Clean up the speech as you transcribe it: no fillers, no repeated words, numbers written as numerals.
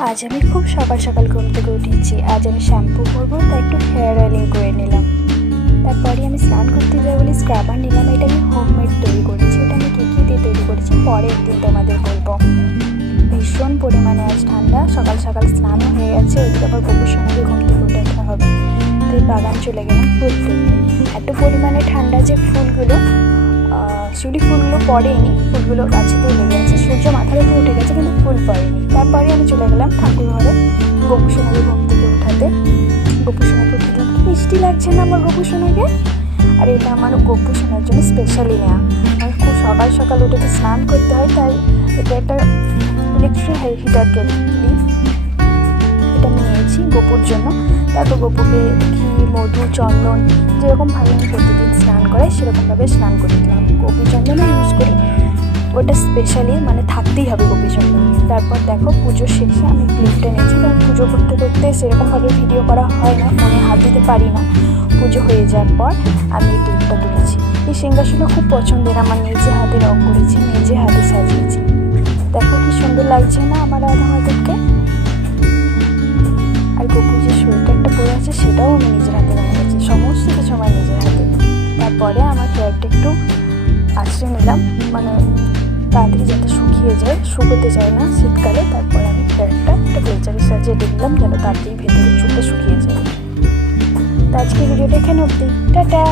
আজ আমি খুব সকাল সকাল ঘুম থেকে উঠেছি। আজ আমি শ্যাম্পু করবো, তাই একটু হেয়ার অয়েলিং করে নিলাম। তারপরে আমি স্নান করতে যাবো বলে স্ক্রাবার নিলাম। এটা আমি হোমমেড তৈরি করেছি। এটা আমি কী দিয়ে তৈরি করেছি পরে একদিন তোমাদের বলবো। ভীষণ পরিমাণে আজ ঠান্ডা, সকাল সকাল স্নানও হয়ে গেছে। ওইদিকে আবার গোপুর সঙ্গে ঘুম থেকে উঠাতে হবে, তাই বাগান চলে গেলাম ফুল তুলতে। এত পরিমাণে ঠান্ডা যে ফুলগুলো, শিউলি ফুলগুলো পড়েনি, ফুলগুলো গাছেতেই লেগে গেছে। সূর্য মাথার উপরে উঠে গেছে কিন্তু ফুল পড়েনি। তারপরে আমি চলে গেলাম ঠাকুর ঘরে গোপু সোনাকে ঘুম থেকে উঠাতে। গোপু সোনাকে উঠে দিলাম। মিষ্টি লাগছে না আমার গোপু সোনাকে? আর এটা আমার গোপু সোনার জন্য স্পেশালি নেওয়া। আমার খুব সকাল সকাল উঠে স্নান করতে হয়, তাই এটা একটা ইলেকট্রিক হিটার কেটলি, এটা আমি নিয়েছি গোপুর জন্য। তারপর গোপুকে ঘি, মধু, চন্দন যেরকমভাবে আমি প্রতিদিন স্নান করাই সেরকমভাবে স্নান করে দিলাম। গোপী চন্দনও ইউজ করি, ওটা স্পেশালি মানে থাকতেই হবে গোপী চন্দন। তারপর দেখো পুজো শেষে আমি ক্লিপটা নিয়েছি, কারণ পুজো করতে করতে সেরকমভাবে ভিডিও করা হয় না, ফোনে হাত দিতে পারি না। পুজো হয়ে যাওয়ার পর আমি এই ক্লিপটা তুলেছি। এই সিংহাসনটা খুব পছন্দের, আমার নিজে হাতে রং করেছি, নিজে হাতে সাজিয়েছি। দেখো কি সুন্দর লাগছে না আমার রাধা মাধবকে? আর গোপু যে সোয়েটারটা পরে আছে সেটাও আমি নিজের হাতে বানিয়েছি, সমস্ত কিছু আমার নিজের হাতে। তারপরে আমার হেয়ারটা একটু আঁচড়ে নিলাম, মানে তাড়াতাড়ি যাতে শুকিয়ে যায়, শুকোতে চায় না শীতকালে। তারপরে আমি হেয়ারটা একটা ক্লেচারের সাহায্যে দিলাম যেন তাড়াতাড়ি ভেতরে চুপে শুকিয়ে যায়। তো আজকে ভিডিওটা এখানে অবধি, টাটা।